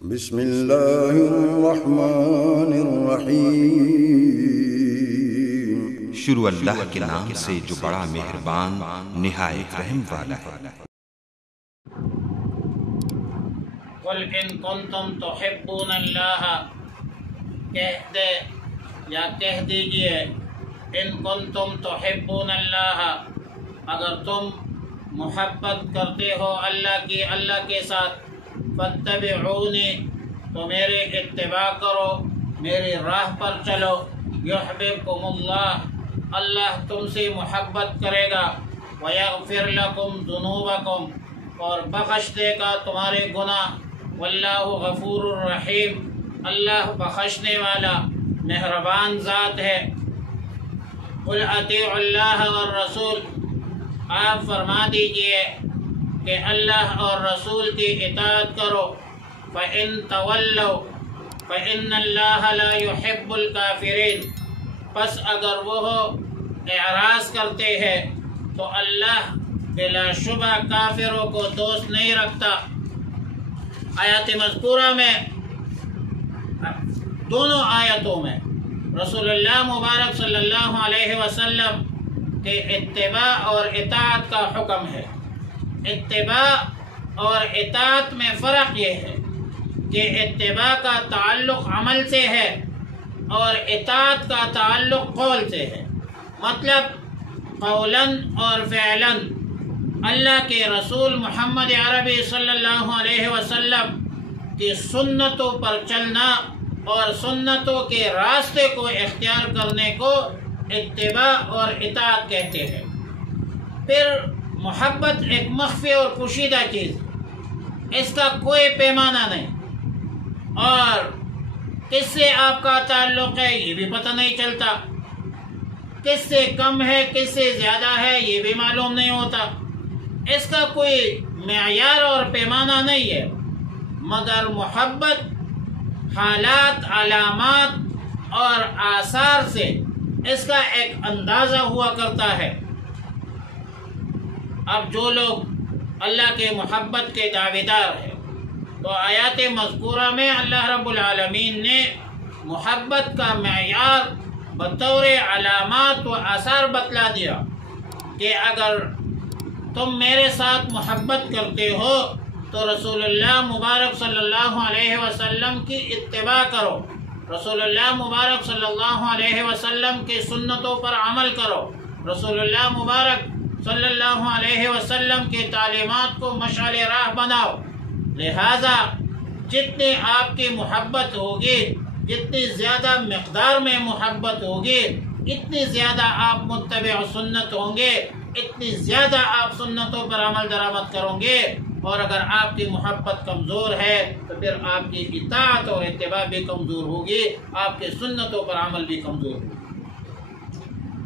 بسم اللہ الرحمن الرحیم۔ شروع اللہ کے نام سے جو بڑا مہربان نہایت رحم والا ہے۔ قل ان کنتم تحبون اللہ، کہہ دے یا کہہ دیجئے ان کنتم تحبون اللہ، اگر تم محبت کرتے ہو اللہ کے ساتھ، فاتبعونی، تو میرے اتباع کرو، میری راہ پر چلو، یحببکم اللہ، اللہ تم سے محبت کرے گا، ویغفر لکم ذنوبکم، اور بخش دے گا تمہارے گناہ، واللہ غفور الرحیم، اللہ بخشنے والا مہربان ذات ہے۔ قل اطیعوا اللہ والرسول، آپ فرما دیجئے کہ اللہ اور رسول کی اطاعت کرو، فَإِن تَوَلَّوْا فَإِنَّ اللَّهَ لَا يُحِبُّ الْكَافِرِينَ، پس اگر وہ اعراض کرتے ہیں تو اللہ بلا شبہ کافروں کو دوست نہیں رکھتا۔ آیات مذکورہ میں، دونوں آیتوں میں رسول اللہ مبارک صلی اللہ علیہ وسلم کے اتباع اور اطاعت کا حکم ہے۔ اتباع اور اطاعت میں فرق یہ ہے کہ اتباع کا تعلق عمل سے ہے اور اطاعت کا تعلق قول سے ہے، مطلب قولاً اور فعلاً اللہ کے رسول محمد عربی صلی اللہ علیہ وسلم کی سنتوں پر چلنا اور سنتوں کے راستے کو اختیار کرنے کو اتباع اور اطاعت کہتے ہیں۔ پھر محبت ایک مخفی اور پوشیدہ چیز، اس کا کوئی پیمانہ نہیں، اور کس سے آپ کا تعلق ہے یہ بھی پتہ نہیں چلتا، کس سے کم ہے کس سے زیادہ ہے یہ بھی معلوم نہیں ہوتا، اس کا کوئی معیار اور پیمانہ نہیں ہے، مگر محبت حالات، علامات اور آثار سے اس کا ایک اندازہ ہوا کرتا ہے۔ اب جو لوگ اللہ کے محبت کے دعویدار ہیں تو آیات مذکورہ میں اللہ رب العالمین نے محبت کا معیار بطور علامات و آثار بتلا دیا کہ اگر تم میرے ساتھ محبت کرتے ہو تو رسول اللہ مبارک صلی اللہ علیہ وسلم کی اتباع کرو، رسول اللہ مبارک صلی اللہ علیہ وسلم کی سنتوں پر عمل کرو، رسول اللہ مبارک صلی اللہ علیہ وسلم کی تعلیمات کو مشعل راہ بناؤ۔ لہذا جتنی آپ کی محبت ہوگی، جتنی زیادہ مقدار میں محبت ہوگی، اتنی زیادہ آپ متبع سنت ہوں گے، اتنی زیادہ آپ سنتوں پر عمل درآمد کرو گے، اور اگر آپ کی محبت کمزور ہے تو پھر آپ کی اطاعت اور اتباع بھی کمزور ہوگی، آپ کے سنتوں پر عمل بھی کمزور ہوگی۔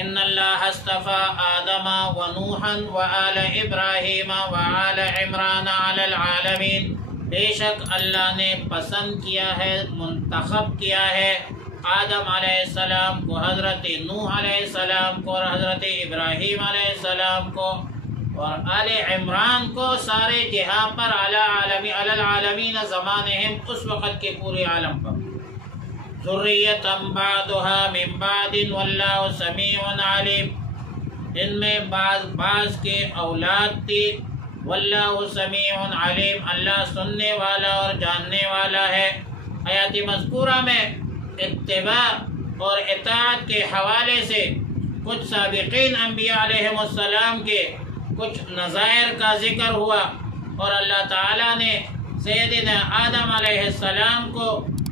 ان اللہ اصطفى آدم ونوحا وآل ابراہیم وآل عمران علی العالمین، بے شک اللہ نے پسند کیا ہے، منتخب کیا ہے آدم علیہ السلام کو، حضرت نوح علیہ السلام کو، اور حضرت ابراہیم علیہ السلام کو، اور آل عمران کو، سارے جہاں پر علی العالمین زمانہم، اس وقت کے پورے عالم پر، ذریۃ بعضها من بعض واللہ سمیع علیم، ان میں بعض کے اولاد تھی، واللہ سمیع علیم، اللہ سننے والا اور جاننے والا ہے۔ آیات مذکورہ میں اتباع اور اطاعت کے حوالے سے کچھ سابقین انبیاء علیہ السلام کے کچھ نظائر کا ذکر ہوا، اور اللہ تعالیٰ نے سیدنا آدم علیہ السلام کو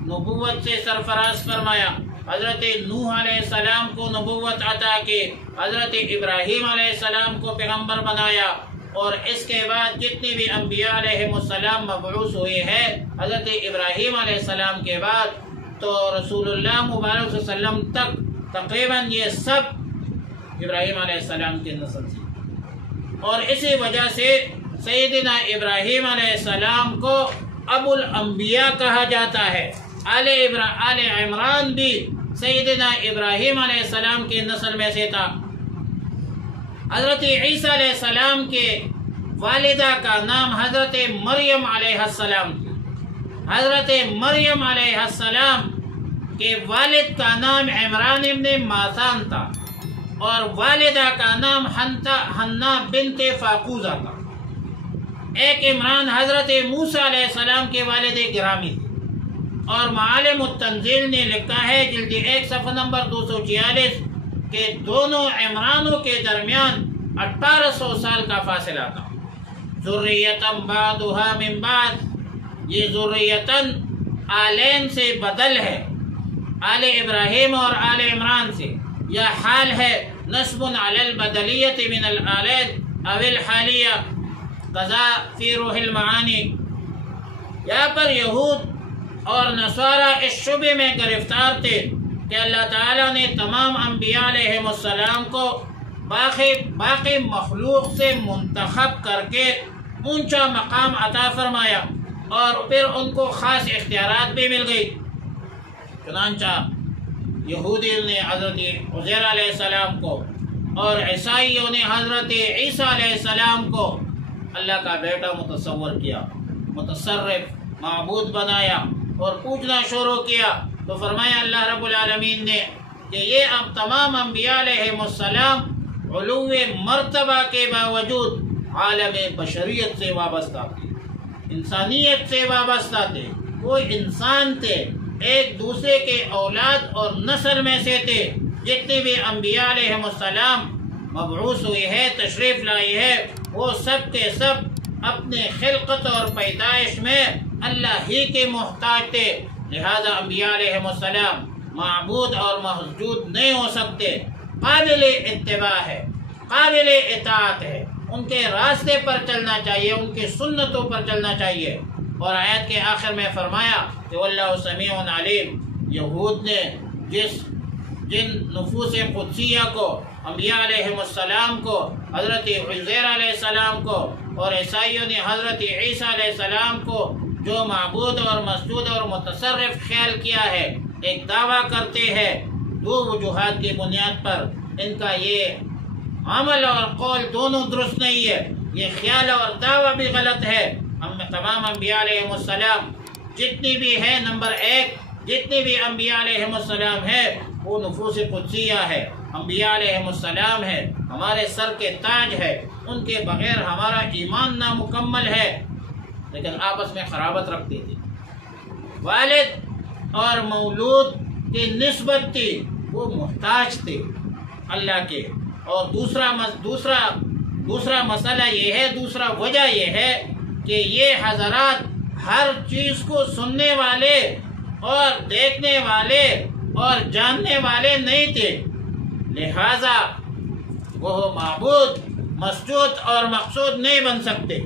نبوت سے سرفراز فرمایا، حضرت نوح علیہ السلام کو نبوت عطا کی، حضرت ابراہیم علیہ السلام کو پیغمبر بنایا، اور اس کے بعد جتنے بھی انبیاء علیہ السلام مبعوث ہوئے ہیں حضرت ابراہیم علیہ السلام کے بعد تو رسول اللہ مبارک صلی اللہ علیہ وسلم تک تقریباً یہ سب ابراہیم علیہ السلام کے نسل سے، اور اسی وجہ سے سیدنا ابراہیم علیہ السلام کو ابو الانبیاء کہا جاتا ہے۔ آل عمران بھی سیدنا ابراہیم علیہ السلام کی نسل میں سے تھا۔ حضرت عیسیٰ علیہ السلام کے والدہ کا نام حضرت مریم علیہ السلام تھی، حضرت مریم علیہ السلام کے والد کا نام عمران ابن ماسان تھا اور والدہ کا نام حنا بنت فاقوزہ تھا۔ ایک عمران حضرت موسیٰ علیہ السلام کے والد گرامی تھے، اور معالم التنزیل نے لکھا ہے جلد 1 صفحہ نمبر 246 کہ دونوں عمرانوں کے درمیان 1800 سال کا فاصلہ تھا۔ ذریتاً بعضھا من بعض، یہ ذریتاً آلین سے بدل ہے، آل ابراہیم اور آل عمران سے، یا حال ہے نصب علی البدلیت من الآلین او الحالیہ قضا فی روح المعانی۔ یہاں پر یہود اور نصارہ اس شبے میں گرفتار تھے کہ اللہ تعالیٰ نے تمام انبیاء علیہ السلام کو باقی مخلوق سے منتخب کر کے اونچا مقام عطا فرمایا اور پھر ان کو خاص اختیارات بھی مل گئی۔ چنانچہ یہودیوں نے حضرت عزیر علیہ السلام کو اور عیسائیوں نے حضرت عیسیٰ علیہ السلام کو اللہ کا بیٹا متصور کیا، متصرف معبود بنایا اور پوچھنا شروع کیا، تو فرمایا اللہ رب العالمین نے کہ یہ اب تمام انبیاء علیہ السلام علو مرتبہ کے باوجود عالم بشریت سے وابستہ تھے، انسانیت سے وابستہ تھے، وہ انسان تھے، ایک دوسرے کے اولاد اور نسل میں سے تھے۔ جتنے بھی انبیاء علیہ السلام مبعوث ہوئی ہے، تشریف لائی ہے، وہ سب کے سب اپنے خلقت اور پیدائش میں اللہ ہی کے محتاج تھے، لہذا انبیاء علیہ السلام معبود اور مسجود نہیں ہو سکتے، قابل اتباع ہے، قابل اطاعت ہے، ان کے راستے پر چلنا چاہیے، ان کی سنتوں پر چلنا چاہیے۔ اور آیت کے آخر میں فرمایا کہ واللہ سمیع علیم، یہود نے جن نفوس قدسیہ کو، انبیاء علیہ السلام کو، حضرت عزیر علیہ السلام کو، اور عیسائیوں نے حضرت عیسیٰ علیہ السلام کو جو معبود اور مسجود اور متصرف خیال کیا ہے، ایک دعویٰ کرتے ہیں دو وجوہات کی بنیاد پر، ان کا یہ عمل اور قول دونوں درست نہیں ہے، یہ خیال اور دعویٰ بھی غلط ہے۔ ہم تمام انبیاء علیہ السلام جتنی بھی ہے، نمبر 1 جتنے بھی انبیاء علیہ السلام ہے وہ نفوس قدسیہ ہے، انبیاء علیہ السلام ہے، ہمارے سر کے تاج ہے، ان کے بغیر ہمارا ایمان نامکمل ہے، لیکن آپس میں خرابت رکھتے تھے، والد اور مولود کی نسبت تھی، وہ محتاج تھے اللہ کے۔ اور دوسرا مسئلہ یہ ہے، دوسرا وجہ یہ ہے کہ یہ حضرات ہر چیز کو سننے والے اور دیکھنے والے اور جاننے والے نہیں تھے، لہذا وہ معبود، مسجود اور مقصود نہیں بن سکتے۔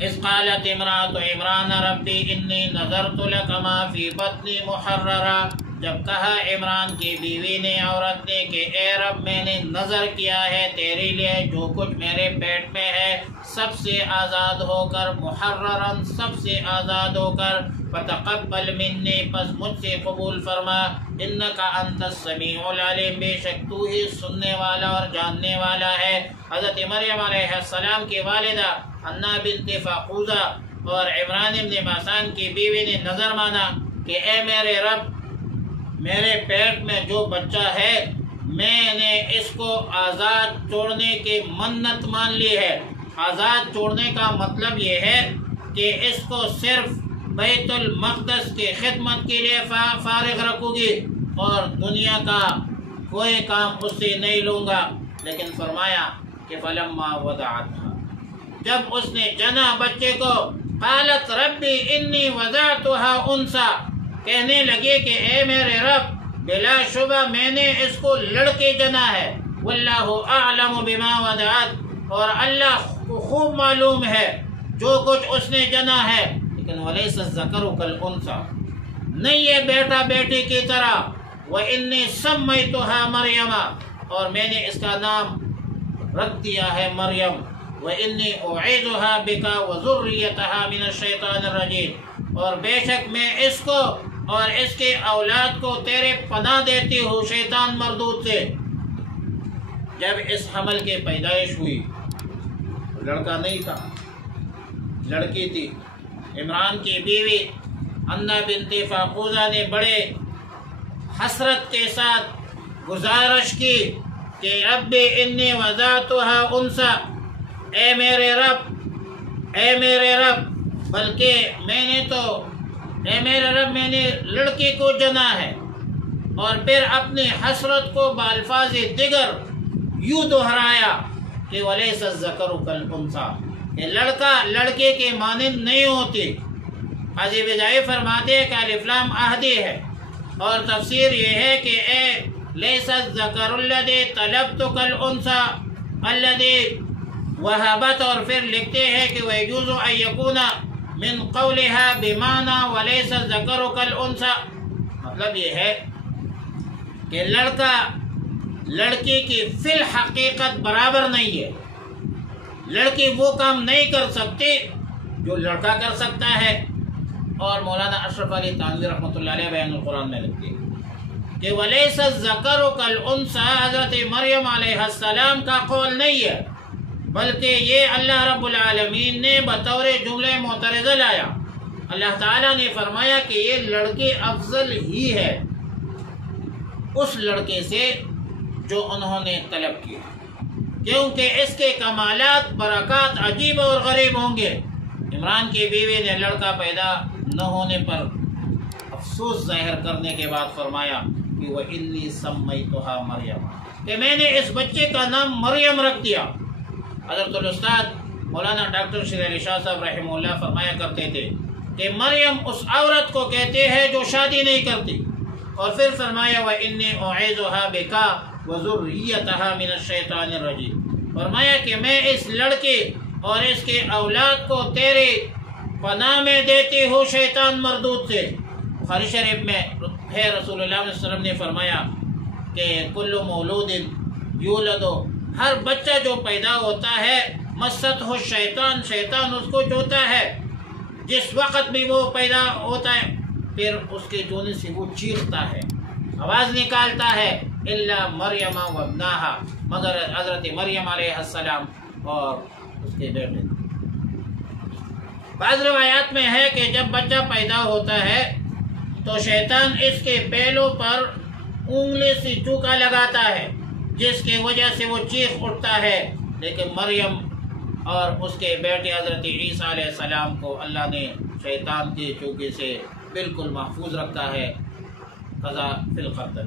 اذ قالت امرأۃ عمران ربی انی نذرت لک ما فی بطنی محررا، جب کہا عمران کی بیوی نے، عورت نے، کہ اے رب میں نے نظر کیا ہے تیرے لیے جو کچھ میرے پیٹ میں ہے، سب سے آزاد ہو کر، محررن سب سے آزاد ہو کر، فتقبل منی پس مجھ سے قبول فرما، انکا انت السمیع العلیم، بے شک تو ہی سننے والا اور جاننے والا ہے۔ حضرت مریم علیہ السلام کی والدہ حنا بنت فاقوزہ اور عمران ابن ماسان کی بیوی نے نظر مانا کہ اے میرے رب، میرے پیٹ میں جو بچہ ہے میں نے اس کو آزاد چھوڑنے کی منت مان لی ہے۔ آزاد چھوڑنے کا مطلب یہ ہے کہ اس کو صرف بیت المقدس کی خدمت کے لیے فارغ رکھوں گی اور دنیا کا کوئی کام اس سے نہیں لوں گا۔ لیکن فرمایا کہ فلما وضعتھا، جب اس نے جنا بچے کو، قالت ربی انی وضعتھا انثی، کہنے لگے کہ اے میرے رب، بلا شبہ میں نے اس کو لڑکے جنا ہے، واللہ اعلم بما وضعت، اور اللہ کو خوب معلوم ہے جو کچھ اس نے جنا ہے، لیکن ولیس الذکر کالانثی، نہیں یہ بیٹا بیٹی کی طرح، وانی سمیتھا مریم، اور میں نے اس کا نام رکھ دیا ہے مریم، وانی اعیذھا بک وذریتھا من الشیطان الرجیم، اور بے شک میں اس کو اور اس کے اولاد کو تیرے پناہ دیتی ہوں شیطان مردود سے۔ جب اس حمل کی پیدائش ہوئی، لڑکا نہیں تھا، لڑکی تھی، عمران کی بیوی انا بنت فاقوزہ نے بڑے حسرت کے ساتھ گزارش کی کہ رب انی وضعتها انثی، اے میرے رب بلکہ میں نے لڑکی کو جنا ہے۔ اور پھر اپنی حسرت کو بالفاظ دیگر یوں دہرایا کہ ولیس الذکر کالانثی، کہ لڑکا لڑکے کے مانند نہیں ہوتی۔ حاجی بجائی فرماتے ہیں کہ الف لام عہدی ہے، اور تفسیر یہ ہے کہ اے لیس الذکر الذی طلبت کالانثی الذی وہبت، اور پھر لکھتے ہیں کہ ویجوز ان یکون من قولها بمعنی ولیس الذکر کالانثی، مطلب یہ ہے کہ لڑکا لڑکی کی فی الحقیقت برابر نہیں ہے، لڑکی وہ کام نہیں کر سکتی جو لڑکا کر سکتا ہے۔ اور مولانا اشرف علی تھانوی رحمۃ اللہ علیہ بیان القرآن میں لکھتے ہیں کہ ولیس الذکر کالانثی حضرت مریم علیہ السلام کا قول نہیں ہے، بلکہ یہ اللہ رب العالمین نے بطور جملہ معترضہ لایا۔ اللہ تعالیٰ نے فرمایا کہ یہ لڑکے افضل ہی ہے اس لڑکے سے جو انہوں نے طلب کیا، کیونکہ اس کے کمالات برکات عجیب اور غریب ہوں گے۔ عمران کی بیوی نے لڑکا پیدا نہ ہونے پر افسوس ظاہر کرنے کے بعد فرمایا کہ وَإِنِّي سَمَّيْتُهَا مَرْيَمَ، کہ میں نے اس بچے کا نام مریم رکھ دیا۔ حضرت الاستاد مولانا ڈاکٹر شیر علی شاہ صاحب رحمہ اللہ فرمایا کرتے تھے کہ مریم اس عورت کو کہتے ہیں جو شادی نہیں کرتی، اور پھر فرمایا وَإِنِّي أُعِيذُهَا بِكَ وَذُرِّيَّتَهَا مِنَ الشَّيْطَانِ الرَّجِيمِ، فرمایا کہ میں اس لڑکے اور اس کے اولاد کو تیرے پناہ میں دیتی ہوں شیطان مردود سے۔ بخاری شریف میں ہے رسول اللہ علیہ وسلم نے فرمایا کہ کل مولود یولد، ہر بچہ جو پیدا ہوتا ہے مست ہو شیطان، شیطان اس کو چوتا ہے۔ جس وقت بھی وہ پیدا ہوتا ہے پھر اس کے چونے سے وہ چیختا ہے، آواز نکالتا ہے، الا مریم و ابناہا، مگر حضرت مریم علیہ السلام اور اس کے بیٹے۔ بعض روایات میں ہے کہ جب بچہ پیدا ہوتا ہے تو شیطان اس کے پہلوں پر انگلی سے چوکا لگاتا ہے، جس کی وجہ سے وہ چیخ اٹھتا ہے، لیکن مریم اور اس کے بیٹے حضرت عیسیٰ علیہ السلام کو اللہ نے شیطان کے چوکے سے بالکل محفوظ رکھا ہے۔ قضا فی القدر۔